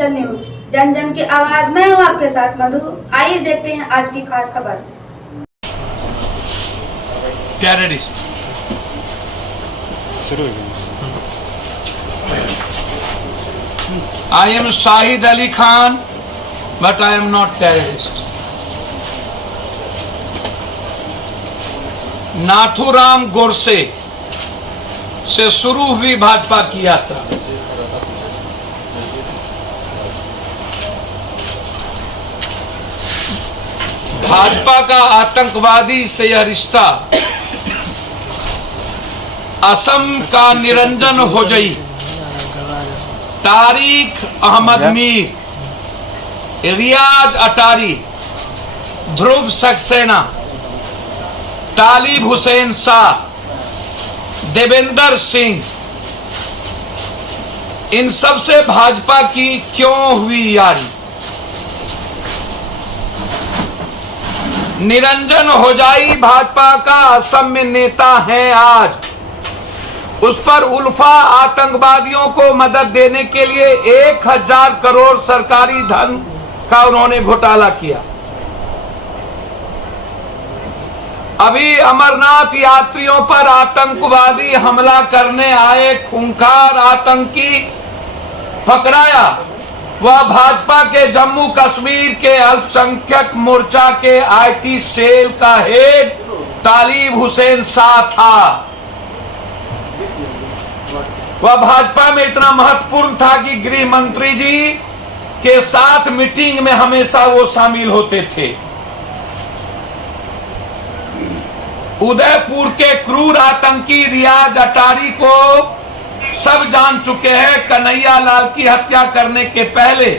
हलचल न्यूज, जन जन की आवाज। मैं हूँ आपके साथ मधु। आइए देखते हैं आज की खास खबर। टेररिस्ट शुरू हो गया। I am Shahid Ali Khan, but I am not terrorist. Nathuram Godse से शुरू हुई भाजपा की यात्रा भाजपा का आतंकवादी से यह रिश्ता असम का निरंजन होजई, तारिक अहमद मीर, रियाज अटारी, ध्रुव सक्सेना, तालिब हुसैन शाह, देवेंद्र सिंह, इन सब से भाजपा की क्यों हुई यारी? निरंजन होजाई भाजपा का असम में नेता हैं आज। उस पर उल्फा आतंकवादियों को मदद देने के लिए 1000 करोड़ सरकारी धन का उन्होंने घोटाला किया। अभी अमरनाथ यात्रियों पर आतंकवादी हमला करने आए खूंखार आतंकी पकड़ाया। वह भाजपा के जम्मू कश्मीर के अल्पसंख्यक मोर्चा के आईटी सेल का हेड तालिब हुसैन शाह था। वह भाजपा में इतना महत्वपूर्ण था कि गृह मंत्री जी के साथ मीटिंग में हमेशा वो शामिल होते थे। उदयपुर के क्रूर आतंकी रियाज अटारी को सब जान चुके हैं। कन्हैया लाल की हत्या करने के पहले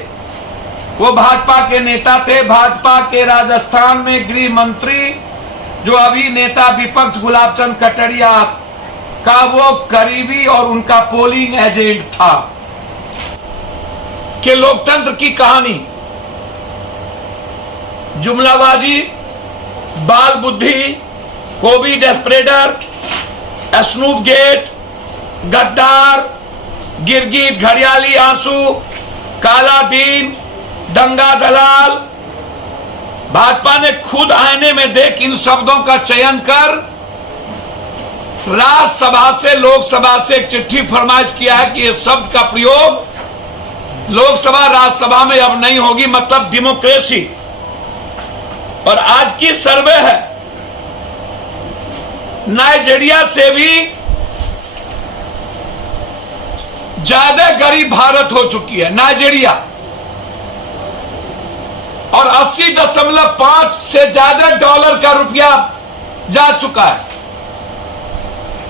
वो भाजपा के नेता थे। भाजपा के राजस्थान में गृह मंत्री जो अभी नेता विपक्ष गुलाब चंद कटारिया का वो करीबी और उनका पोलिंग एजेंट था। कि लोकतंत्र की कहानी जुमलाबाजी, बाल बुद्धि, कोविड स्प्रेडर, स्नूप गेट, गद्दार, गिरगिट घड़ियाली आंसू, काला दिन, दंगा दलाल, भाजपा ने खुद आईने में देख इन शब्दों का चयन कर राज्यसभा से लोकसभा से एक चिट्ठी फरमाइश किया है कि इस शब्द का प्रयोग लोकसभा राज्यसभा में अब नहीं होगी, मतलब डेमोक्रेसी। और आज की सर्वे है नाइजीरिया से भी ज्यादा गरीब भारत हो चुकी है नाइजीरिया, और 80.5 से ज्यादा डॉलर का रुपया जा चुका है।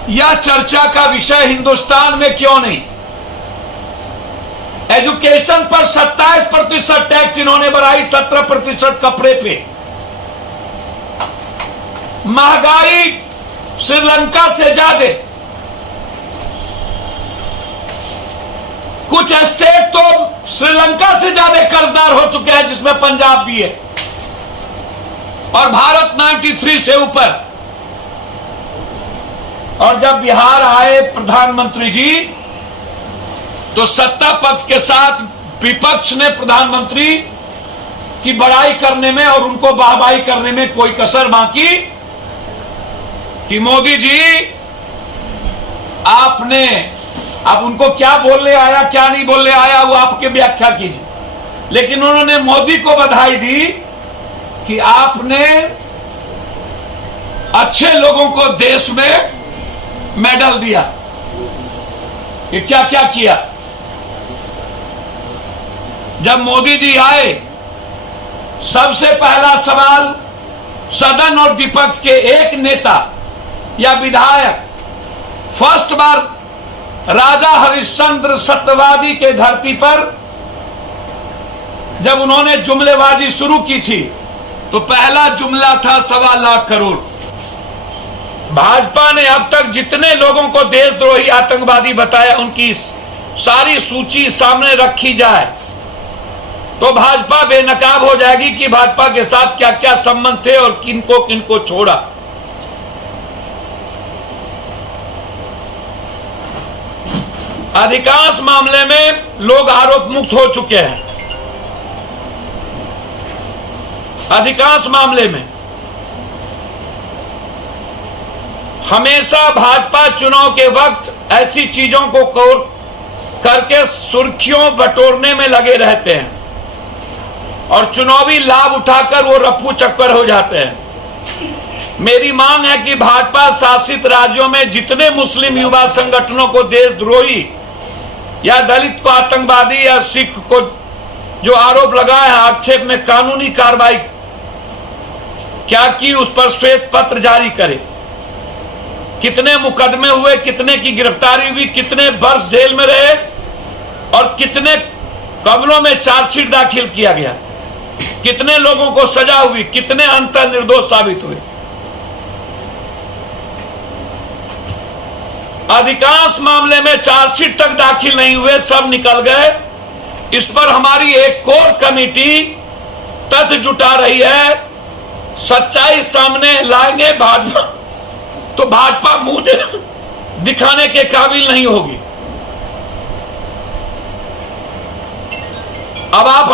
यह चर्चा का विषय हिंदुस्तान में क्यों नहीं? एजुकेशन पर 27% टैक्स इन्होंने बढ़ाई, 17% कपड़े पे। महंगाई श्रीलंका से ज्यादा। कुछ स्टेट तो श्रीलंका से ज्यादा कर्जदार हो चुके हैं, जिसमें पंजाब भी है, और भारत 93 से ऊपर। और जब बिहार आए प्रधानमंत्री जी तो सत्ता पक्ष के साथ विपक्ष ने प्रधानमंत्री की बड़ाई करने में और उनको वाहवाही करने में कोई कसर बाकी कि मोदी जी आपने, अब उनको क्या बोलने आया क्या नहीं बोलने आया वो आपके व्याख्या कीजिए, लेकिन उन्होंने मोदी को बधाई दी कि आपने अच्छे लोगों को देश में मेडल दिया। ये क्या क्या किया? जब मोदी जी आए, सबसे पहला सवाल सदन और विपक्ष के एक नेता या विधायक, फर्स्ट बार राजा हरिश्चंद्र सत्यवादी के धरती पर जब उन्होंने जुमलेबाजी शुरू की थी तो पहला जुमला था 1.25 लाख करोड़। भाजपा ने अब तक जितने लोगों को देशद्रोही आतंकवादी बताया उनकी सारी सूची सामने रखी जाए तो भाजपा बेनकाब हो जाएगी कि भाजपा के साथ क्या क्या संबंध थे और किनको किनको छोड़ा। अधिकांश मामले में लोग आरोप मुक्त हो चुके हैं। अधिकांश मामले में हमेशा भाजपा चुनाव के वक्त ऐसी चीजों को करके सुर्खियों बटोरने में लगे रहते हैं और चुनावी लाभ उठाकर वो रफू चक्कर हो जाते हैं। मेरी मांग है कि भाजपा शासित राज्यों में जितने मुस्लिम युवा संगठनों को देशद्रोही या दलित को आतंकवादी या सिख को जो आरोप लगाए हैं, आक्षेप में कानूनी कार्रवाई क्या की, उस पर श्वेत पत्र जारी करे। कितने मुकदमे हुए, कितने की गिरफ्तारी हुई, कितने वर्ष जेल में रहे और कितने कबलों में चार्जशीट दाखिल किया गया, कितने लोगों को सजा हुई, कितने अंतर निर्दोष साबित हुए। अधिकांश मामले में चार्जशीट तक दाखिल नहीं हुए, सब निकल गए। इस पर हमारी एक कोर कमेटी तथ्य जुटा रही है, सच्चाई सामने लाएंगे भाजपा तो भाजपा मुंह दिखाने के काबिल नहीं होगी। अब आप